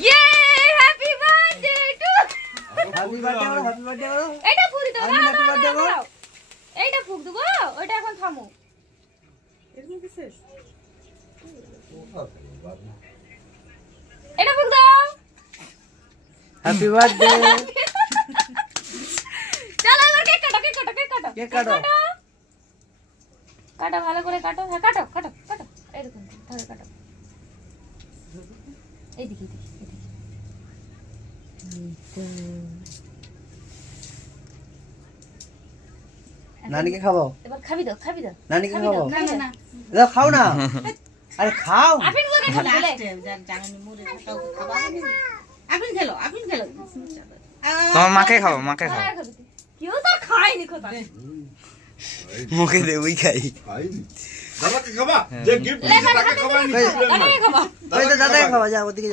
ইয়ে happy birthday to happy birthday বলো, happy birthday বলো। এইটা ফুক দিতে আমি happy birthday বল। এইটা ফুক দেবো ওইটা এখন থামো এটা ফুক দাও হ্যাপি বার্থডে। চলো এবার কেক কাটো কেক কাটো কেক কাটো কেক কাটো। কাটো ভালো করে কাটো হ্যাঁ কাটো কাটো কাটো এরকম ধরে কাটো এইদিকে এইদিকে নানিকে খাবো, এবার খাবি দাও নানিকে খাবি খাবো। দাও খাবি দাও। দাও খাও না, আরে খাও। আপিন করে খাবি বলে তোমার মাকে খাও, মাকে খাও। আর খাবি তুই। কেউ তো খায়নি খোদা মুখে দে ওই খাই। দাদাকে খাবা যে গিফট দিয়েছে তাকে খাবানি দাদাকে খাবা ওই তো দাদাকে খাওয়া, যা ওদিকে যা।